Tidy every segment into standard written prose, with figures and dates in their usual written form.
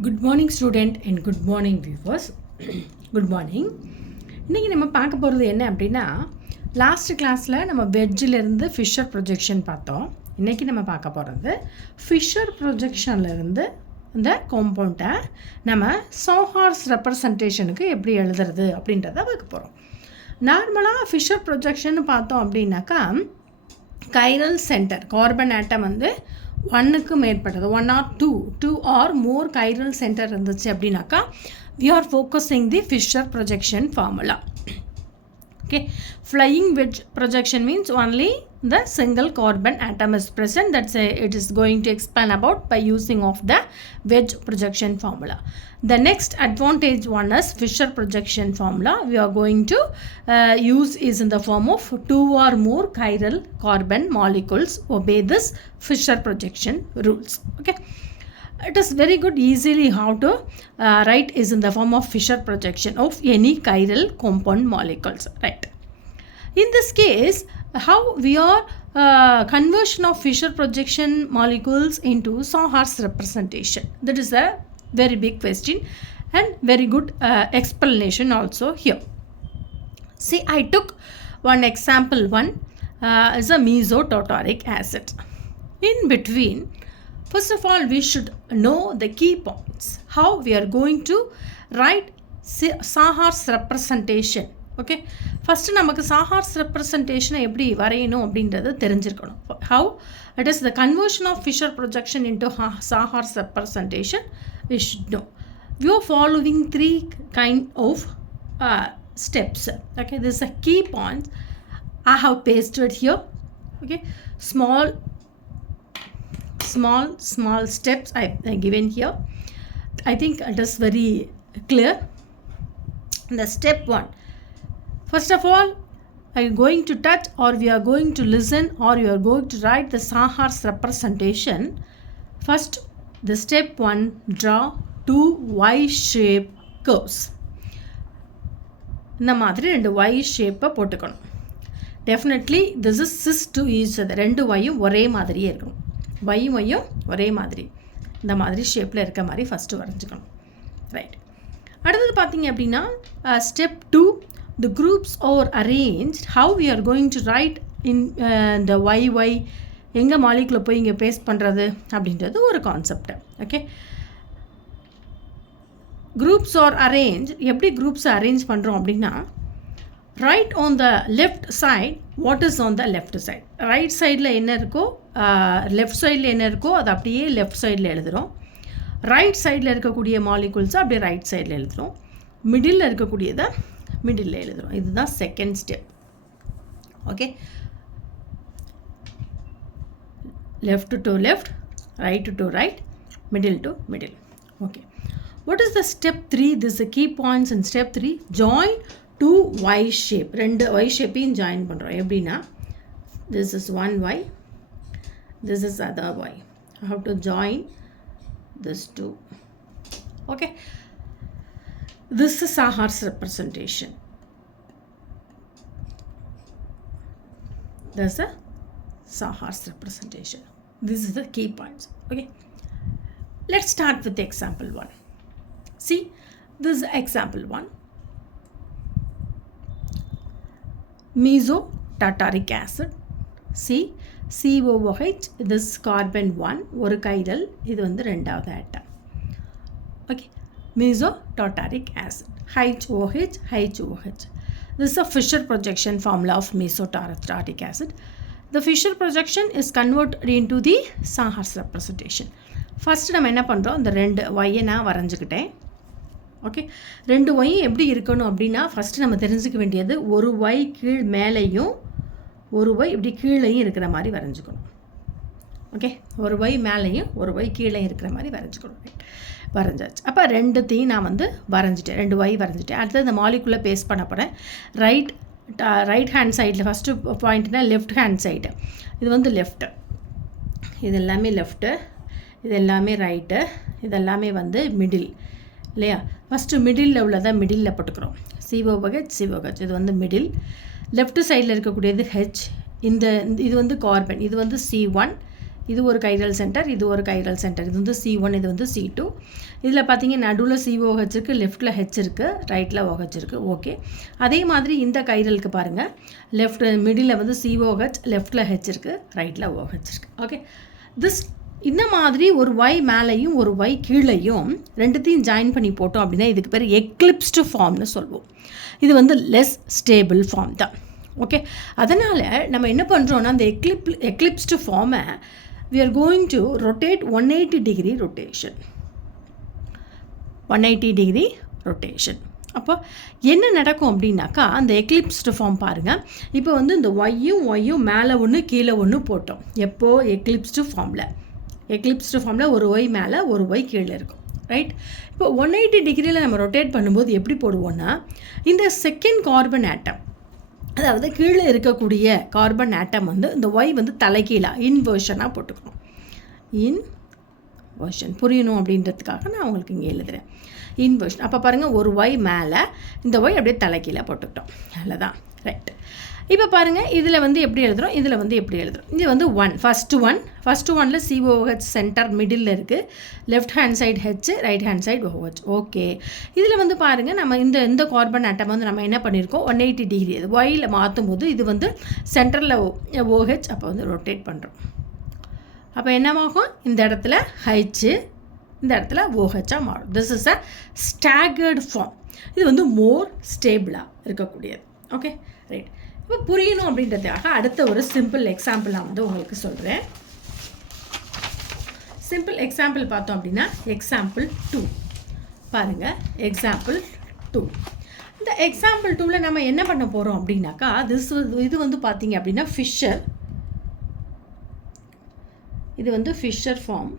Good morning student and good morning viewers. Good morning. இன்றைக்கி நம்ம பார்க்க போகிறது என்ன அப்படின்னா, லாஸ்ட் கிளாஸில் நம்ம வெஜ்ஜிலேருந்து ஃபிஷர் ப்ரொஜெக்ஷன் பார்த்தோம். இன்றைக்கி நம்ம பார்க்க போகிறது ஃபிஷர் ப்ரொஜெக்ஷன்லேருந்து இந்த காம்பவுண்டை நம்ம சோஹார்ஸ் ரெப்ரசன்டேஷனுக்கு எப்படி எழுதுறது அப்படின்றத பார்க்க போகிறோம். நார்மலாக ஃபிஷர் ப்ரொஜெக்ஷன் பார்த்தோம் அப்படின்னாக்கா, கைரல் சென்டர் கார்பன் ஆட்டம் வந்து ஒன்றுக்கு மேற்பட்டது, 1 or 2 or more chiral center இருந்துச்சு அப்படின்னாக்கா we are focusing the Fisher projection formula. Okay, flying wedge projection means only the single carbon atom is present. That's it is going to explain about by using of the wedge projection formula. The next advantage one is Fisher projection formula we are going to use is in the form of 2 or more chiral carbon molecules obey this Fisher projection rules. Okay, it is very good easily how to write is in the form of Fisher projection of any chiral compound molecules, right? In this case, how we are conversion of Fisher projection molecules into Sawhorse representation, that is a very big question and very good explanation also here. See, I took one example one is a mesotartaric acid. In between, first of all, we should know the key points, how we are going to write Sawhorse representation. Okay, first நமக்கு sawhorse ரெப்ரசன்டேஷனை எப்படி வரையணும் அப்படின்றது தெரிஞ்சிருக்கணும். How it is the conversion of Fischer projection into sawhorse representation we should know. We are following 3 kind of steps. Okay, this is a key point I have pasted here. Okay, small steps I given here. I think it is very clear. The step 1, first of all, are you going to touch or we are going to listen or you are going to write the Sawhorse representation? First, the step 1, draw 2 Y-shape curves. இந்த மாதிரி 2 Y ஷேப்பை போட்டுக்கணும். Definitely this is sis to each other. 2 Yயும் ஒரே மாதிரியே இருக்கணும். Yயும் ஒரே மாதிரி இந்த மாதிரி ஷேப்பில் இருக்க மாதிரி ஃபஸ்ட்டு வரைஞ்சிக்கணும். ரைட், அடுத்தது பார்த்தீங்க அப்படின்னா step 2, the groups are arranged, how we are going to write in the YY எங்கே மாலிகுலர் போய் இங்கே பேஸ்ட் பண்ணுறது அப்படின்றது ஒரு concept. Okay, groups are arrange. எப்படி குரூப்ஸை அரேஞ்ச் பண்ணுறோம் அப்படின்னா, right on the left side what is on the left side. Right சைடில் என்ன இருக்கோ லெஃப்ட் சைடில் என்ன இருக்கோ அது அப்படியே லெஃப்ட் சைடில் எழுதுகிறோம். ரைட் சைடில் இருக்கக்கூடிய மாலிகுல்ஸை அப்படியே ரைட் சைடில் எழுதுகிறோம். மிடில் இருக்கக்கூடியதை மிடில் எழுதுகிறோம். இதுதான் second step. Okay, left to left, right to right, middle to middle. Okay, what is the step 3? This key points in step 3. Join 2 Y shape. 2 Y ஷேப்பையும் ஜாயின் பண்ணுறோம். எப்படின்னா, this is 1 Y, this is other Y. I have to join this 2. Okay, this is Sawhorse representation. There's a Sawhorse representation. This is the key points. Okay, let's start with example 1. See, this is example 1. Mesotartaric acid. See, COOH, this carbon 1 ஒரு chiral, இது வந்து ரெண்டாவது atom. Okay, mesotartaric acid, HOH, HOH. This is a Fisher projection formula of mesotartaric acid. The Fisher projection is converted into the Sawhorse representation. First நம்ம என்ன பண்ணுறோம், இந்த 2 Yயை நான் வரைஞ்சிக்கிட்டேன். Okay, 2 Y எப்படி இருக்கணும் அப்படின்னா, ஃபஸ்ட்டு நம்ம தெரிஞ்சுக்க வேண்டியது ஒரு Y கீழ் மேலேயும் ஒரு Y இப்படி கீழேயும் இருக்கிற மாதிரி வரைஞ்சிக்கணும். ஓகே, ஒரு Y மேலேயும் ஒரு Y கீழே இருக்கிற மாதிரி வரைஞ்சிக்கணும். வரைஞ்சாச்சு. அப்போ 2த்தையும் நான் வந்து வரைஞ்சிட்டேன், 2 Y வரைஞ்சிட்டேன். அடுத்தது இந்த மாலிகுலை பேஸ்ட் பண்ண போகிறேன். ரைட் ஹேண்ட் சைடில் ஃபஸ்ட்டு பாயிண்ட்னா லெஃப்ட் ஹேண்ட் சைடு. இது வந்து லெஃப்ட்டு, இது எல்லாமே லெஃப்ட்டு, இது எல்லாமே ரைட்டு, இது எல்லாமே வந்து மிடில் இல்லையா. ஃபஸ்ட்டு மிடில் உள்ளதை மிடிலில் போட்டுக்கிறோம். COOH, இது வந்து மிடில். லெஃப்ட் சைடில் இருக்கக்கூடியது H. இது வந்து கார்பன், இது வந்து C1, இது ஒரு கைரல் சென்டர், இது ஒரு கைரல் சென்டர். இது வந்து C1, இது வந்து C2. இதில் பார்த்தீங்கன்னா நடுவில் COH இருக்குது, லெஃப்ட்டில் H இருக்குது, ரைட்டில் OH இருக்குது. ஓகே, அதே மாதிரி இந்த கைரலுக்கு பாருங்கள், லெஃப்ட் மிடில் வந்து COH, லெஃப்ட்டில் H இருக்குது, ரைட்டில் OH இருக்குது. ஓகே, இந்த மாதிரி ஒரு Y மேலேயும் ஒரு Y கீழேயும் ரெண்டுத்தையும் ஜாயின் பண்ணி போட்டோம் அப்படின்னா இதுக்கு பேர் எக்லிப்ஸ்டு ஃபார்ம்னு சொல்லுவோம். இது வந்து லெஸ் ஸ்டேபிள் ஃபார்ம் தான். ஓகே, அதனால் நம்ம என்ன பண்ணுறோன்னா அந்த எக்லிப்ஸ்டு ஃபார்மை we are going to rotate 180 degree rotation. 180 degree rotation. அப்போ என்ன நடக்கும் அப்படின்னாக்கா அந்த எக்லிப்ஸ்டு ஃபார்ம் பாருங்கள். இப்போ வந்து இந்த ஒய்யும் மேலே ஒன்று கீழே ஒன்று போட்டோம். எப்போது எக்லிப்ஸ்டு ஃபார்மில் ஒரு ஒய் மேலே ஒரு ஒய் கீழே இருக்கும். ரைட், இப்போ 180 டிகிரியில் நம்ம ரொட்டேட் பண்ணும்போது எப்படி போடுவோன்னா இந்த செகண்ட் கார்பன் ஆட்டம், அதாவது கீழே இருக்கக்கூடிய கார்பன் ஆட்டம் வந்து இந்த ஒய் வந்து தலைகீழாக இன்வர்ஷனாக போட்டுக்கணும். இன்வர்ஷன் புரியணும் அப்படின்றதுக்காக நான் உங்களுக்கு இங்கே எழுதுகிறேன். இன்வர்ஷன். அப்போ பாருங்கள், ஒரு ஒய் மேலே இந்த ஒய் அப்படியே தலைகீழாக போட்டுக்கிட்டோம். அவ்வளோதான். ரைட், இப்போ பாருங்கள் இதில் வந்து எப்படி எழுதுகிறோம், இதில் வந்து எப்படி எழுதுகிறோம். இது வந்து ஃபஸ்ட்டு ஒனில் COH சென்டர் மிடில் இருக்குது, left hand side H, right hand side OH. Okay, இதில் வந்து பாருங்கள் நம்ம இந்த கார்பன் ஆட்டம் வந்து நம்ம என்ன பண்ணியிருக்கோம் 180 டிகிரி அது ஒயில் மாற்றும் போது இது வந்து சென்டரில் OH, அப்போ வந்து ரொட்டேட் பண்ணுறோம். அப்போ என்னமாகும், இந்த இடத்துல H, இந்த இடத்துல OH மாறும். This is a staggered form. இது வந்து மோர் ஸ்டேபிளாக இருக்கக்கூடியது. Okay, right. இப்போ புரியணும் அப்படின்றதுக்காக அடுத்த ஒரு சிம்பிள் எக்ஸாம்பிள் நான் வந்து உங்களுக்கு சொல்கிறேன். சிம்பிள் எக்ஸாம்பிள் பார்த்தோம் அப்படின்னா எக்ஸாம்பிள் 2 பாருங்கள். எக்ஸாம்பிள் 2, இந்த எக்ஸாம்பிள் 2ல் நம்ம என்ன பண்ண போகிறோம் அப்படின்னாக்கா இது வந்து பார்த்தீங்க அப்படின்னா ஃபிஷர், இது வந்து ஃபிஷர் ஃபார்ம்.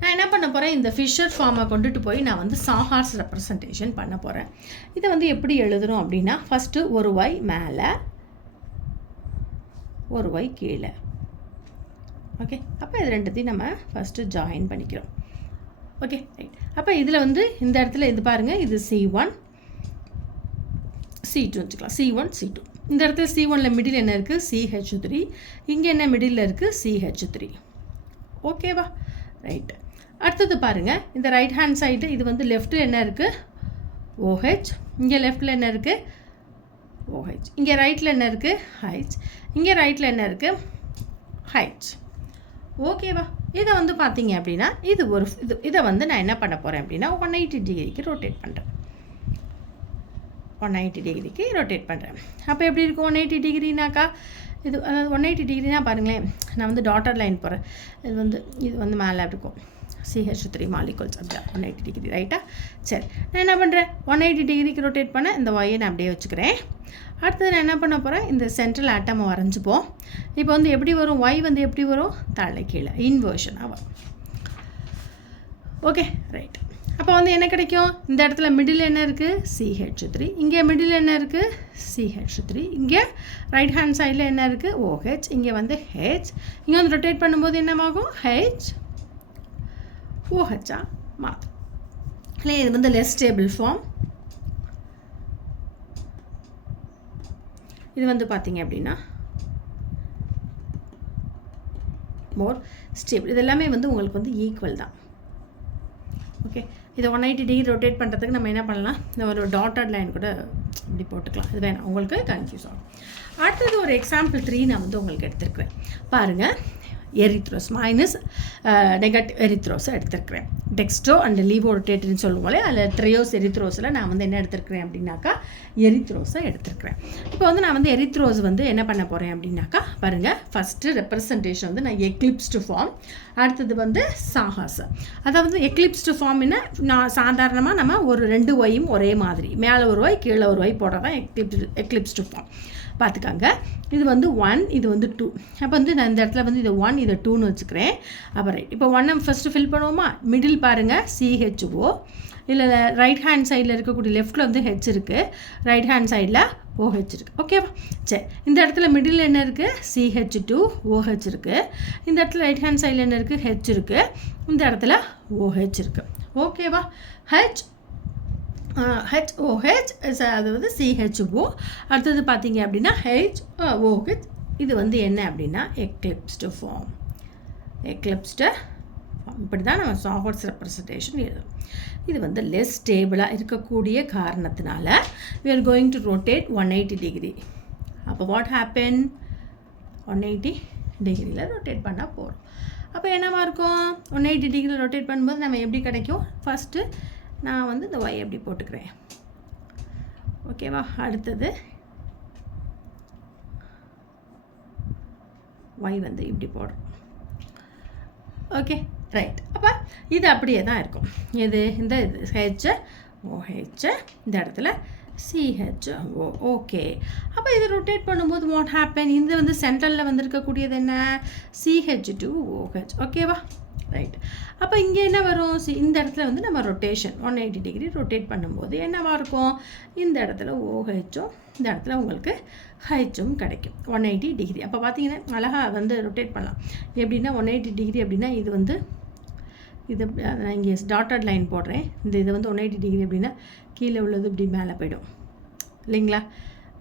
நான் என்ன பண்ண போகிறேன், இந்த ஃபிஷர் ஃபார்மை கொண்டுட்டு போய் நான் வந்து சாஹார்ஸ் ரெப்ரசன்டேஷன் பண்ண போகிறேன். இதை வந்து எப்படி எழுதுகிறோம் அப்படின்னா ஃபஸ்ட்டு ஒரு ஒய் மேலே ஒரு ஒய் கீழே. ஓகே, அப்போ இது ரெண்டுத்தையும் நம்ம ஃபஸ்ட்டு ஜாயின் பண்ணிக்கிறோம். Okay, right. அப்போ இதில் வந்து இந்த இடத்துல இது பாருங்கள், இது C1 C2 வச்சுக்கலாம். C1 C2. இந்த இடத்துல C1ல் மிடில் என்ன இருக்குது CH3, இங்கே என்ன மிடில் இருக்குது CH3. ஓகேவா, ரைட். அடுத்தது பாருங்கள், இந்த ரைட் ஹேண்ட் சைடு இது வந்து லெஃப்ட்டில் என்ன இருக்குது OH, இங்கே லெஃப்ட்டில் என்ன இருக்குது OH, இங்கே ரைட்டில் என்ன இருக்குது H, இங்கே ரைட்டில் என்ன இருக்குது H. ஓகேவா, இதை வந்து பார்த்தீங்க அப்படின்னா இதை வந்து நான் என்ன பண்ண போகிறேன் அப்படின்னா 180 டிகிரிக்கு ரொட்டேட் பண்ணுறேன். 180 டிகிரிக்கு ரொட்டேட் பண்ணுறேன். அப்போ எப்படி இருக்கும் 180 டிகிரினாக்கா, இது அதாவது 180 டிகிரினா பாருங்களேன், நான் வந்து டாட்டர் லைன் போகிறேன். இது வந்து மேலே இருக்கும் CH3 மாலிகூல்ஸ், அப்படியா 180 டிகிரி. ரைட்டா, சரி. நான் என்ன பண்ணுறேன் 180 டிகிரிக்கு ரொட்டேட் பண்ண இந்த ஒய்யை நான் அப்படியே வச்சுக்கிறேன். அடுத்தது நான் என்ன பண்ண போகிறேன், இந்த சென்ட்ரல் ஆட்டமை வரைஞ்சிப்போம். இப்போ வந்து எப்படி வரும், ஒய் வந்து எப்படி வரும் தலை கீழே இன்வர்ஷனாக வரும். Okay, right. அப்போ வந்து என்ன கிடைக்கும், இந்த இடத்துல மிடில் என்ன இருக்குது CH3, இங்கே மிடில் என்ன இருக்குது CH3, இங்கே ரைட் ஹேண்ட் சைடில் என்ன இருக்குது OH, இங்கே வந்து H, இங்கே வந்து ரொட்டேட் பண்ணும்போது என்னமாகும் H OH மாறும். இல்லை, இது வந்து லெஸ் ஸ்டேபிள் ஃபார்ம். இது வந்து பார்த்தீங்க அப்படின்னா மோர் ஸ்டேபிள். இது எல்லாமே வந்து உங்களுக்கு வந்து ஈக்குவல் தான். ஓகே, இதை 180 டிகிரி ரொட்டேட் பண்ணுறதுக்கு நம்ம என்ன பண்ணலாம், இந்த ஒரு டாட்டட் லைன் கூட இப்படி போட்டுக்கலாம். இது வேணாம், உங்களுக்கு கன்ஃபியூஸ் ஆகும். அடுத்தது ஒரு எக்ஸாம்பிள் 3 நான் வந்து உங்களுக்கு எடுத்துருக்கிறேன். பாருங்கள், எரித்ரோஸ் மைனஸ் நெகட்டிவ் எரித்ரோஸை எடுத்துருக்கிறேன். டெக்ஸ்ட்ரோ அண்ட் லீவோரோட்டேட்டர்னு சொல்லுவோம்லே, அதில் ட்ரையோஸ் எரித்ரோஸில் நான் வந்து என்ன எடுத்துருக்கிறேன் அப்படின்னாக்கா எரித்ரோஸை எடுத்துருக்கிறேன். இப்போ வந்து நான் வந்து எரித்ரோஸ் வந்து என்ன பண்ண போகிறேன் அப்படின்னாக்கா பாருங்கள், ஃபஸ்ட்டு ரெப்ரசன்டேஷன் வந்து நான் எக்லிப்ஸ்டு ஃபார்ம், அடுத்தது வந்து சாஹாஸ். அதாவது எக்லிப்ஸ்டு ஃபார்ம்னா நான் சாதாரணமாக நம்ம ஒரு 2 ஒய்யும் ஒரே மாதிரி மேலே ஒரு ஒய் கீழே ஒரு ஒய் போடுறது தான் எக்லிப்ஸ்டு ஃபார்ம். பார்த்துக்காங்க, இது வந்து 1, இது வந்து 2. அப்போ வந்து நான் இந்த இடத்துல வந்து இது 1 இது 2ன்னு வச்சுக்கிறேன். அப்புறம் ரைட், இப்போ 1 ஃபஸ்ட்டு ஃபில் பண்ணுவோமா. மிடில் பாருங்கள் CHO, இல்லை ரைட் ஹேண்ட் சைடில் இருக்கக்கூடிய லெஃப்ட்டில் வந்து H இருக்குது, ரைட் ஹேண்ட் சைடில் OH இருக்குது. ஓகேவா, சரி. இந்த இடத்துல மிடில் என்ன இருக்குது CH2 OH இருக்குது, இந்த இடத்துல ரைட் ஹேண்ட் சைடில் என்ன இருக்குது H இருக்குது, இந்த இடத்துல OH இருக்குது. ஓகேவா, HOH அது வந்து CHO. அடுத்தது பார்த்தீங்க அப்படின்னா HOH, இது வந்து என்ன அப்படின்னா எக்லிப்ஸ்டு ஃபார்ம். எக்லிப்ஸ்டு இப்படி தான் நம்ம சாஹார்ஸ் ரெப்ரசன்டேஷன் எழுதும். இது வந்து லெஸ் ஸ்டேபிளாக இருக்கக்கூடிய காரணத்தினால we are going to rotate 180 degree. அப்போ வாட் ஹேப்பன், 180 டிகிரியில் ரொட்டேட் பண்ண போகிறோம். அப்போ என்னவா இருக்கும், 180 டிகிரியில் ரொட்டேட் பண்ணும்போது நம்ம எப்படி கிடைக்கும், ஃபஸ்ட்டு நான் வந்து இந்த ஒய் எப்படி போட்டுக்கிறேன். ஓகேவா, அடுத்தது ஒய் வந்து இப்படி போடுறோம். Okay right. அப்போ இது அப்படியே தான் இருக்கும். இது இந்த இது ஹெச் ஓஹெச், இந்த இடத்துல CHO. ஓகே, அப்போ இது ரொட்டேட் பண்ணும்போது வாட் ஹேப்பன், இது வந்து சென்ட்ரலில் வந்திருக்கக்கூடியது என்ன, CH2OH. ஓகேவா, ரைட். அப்போ இங்கே என்ன வரும், இந்த இடத்துல வந்து நம்ம ரொட்டேஷன் 180 டிகிரி ரொட்டேட் பண்ணும்போது என்னவாக இருக்கும், இந்த இடத்துல OHம் இந்த இடத்துல உங்களுக்கு ஹெச்சும் கிடைக்கும் 180 டிகிரி. அப்போ பார்த்தீங்கன்னா அழகாக வந்து ரொட்டேட் பண்ணலாம். எப்படின்னா 180 டிகிரி அப்படின்னா இது வந்து இது நான் இங்கே டாட்டட் லைன் போடுறேன். இந்த இது வந்து 180 டிகிரி அப்படின்னா கீழே உள்ளது இப்படி மேலே போயிடும் இல்லைங்களா.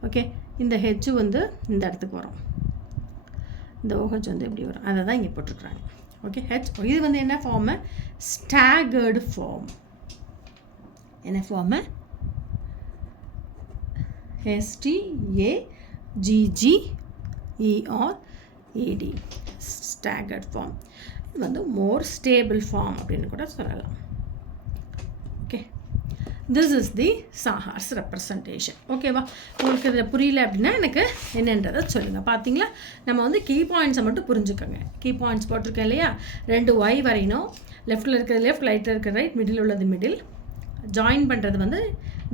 ஓகே, இந்த ஹெச் வந்து இந்த இடத்துக்கு வரும், இந்த OH வந்து இப்படி வரும், அதை தான் இங்கே போட்டிருக்குறாங்க. Okay, H. இது வந்து என்ன ஃபார்மு, ஸ்டாகர்டு ஃபார்ம். என்ன ஃபார்மு, STAGGERED, ஸ்டாகர்ட் ஃபார்ம். இது வந்து மோர் ஸ்டேபிள் ஃபார்ம் அப்படின்னு கூட சொல்லலாம். Okay, this is the sawhorse representation. ஓகேவா, உங்களுக்கு இதில் புரியல அப்படின்னா எனக்கு என்னன்றதை சொல்லுங்கள். பார்த்தீங்களா, நம்ம வந்து கீ பாயிண்ட்ஸை மட்டும் புரிஞ்சுக்கோங்க. கீ பாயிண்ட்ஸ் போட்டிருக்கேன் இல்லையா, 2 ஒய் வரையணும், லெஃப்ட்டில் இருக்கிறது லெஃப்ட், ரைட்டில் இருக்கிறது ரைட், மிடில் உள்ளது மிடில். ஜாயின் பண்ணுறது வந்து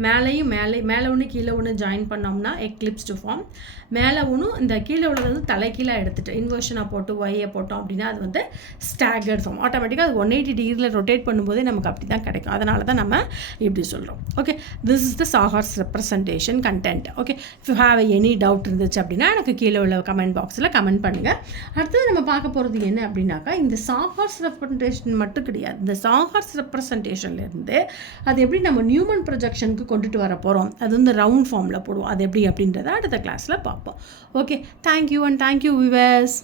மேலேயும் மேலே ஒன்று கீழே ஒன்று ஜாயின் பண்ணோம்னா எக்லிப்ஸ்டு ஃபார்ம். மேலே ஒன்று இந்த கீழே உள்ளது வந்து தலைக்கீழே எடுத்துகிட்டு இன்வர்ஷனாக போட்டு ஒய்யை போட்டோம் அப்படின்னா அது வந்து ஸ்டாகர்ட் ஃபார்ம். ஆட்டோமேட்டிக்காக அது 180 டிகிரியில் ரொட்டேட் பண்ணும்போதே நமக்கு அப்படி தான் கிடைக்கும். அதனால தான் நம்ம இப்படி சொல்கிறோம். Okay, this is the sawhorse representation content. Okay, if you have any doubt இருந்துச்சு அப்படின்னா எனக்கு கீழே உள்ள கமெண்ட் பாக்ஸில் கமெண்ட் பண்ணுங்கள். அடுத்தது நம்ம பார்க்க போகிறது என்ன அப்படின்னாக்கா, இந்த சாஹார்ஸ் ரெப்ரசன்டேஷன் மட்டும் கிடையாது, இந்த சாஹார்ஸ் ரெப்ரசன்டேஷன்லேருந்து அது எப்படி நம்ம நியூமன் ப்ரொஜெக்ஷனுக்கு கொண்டுட்டு வர போகிறோம், அது வந்து ரவுண்ட் ஃபார்மில் போடுவோம், அது எப்படி அப்படின்றத அடுத்த கிளாஸில் பார்ப்போம். Okay, thank you and thank you viewers.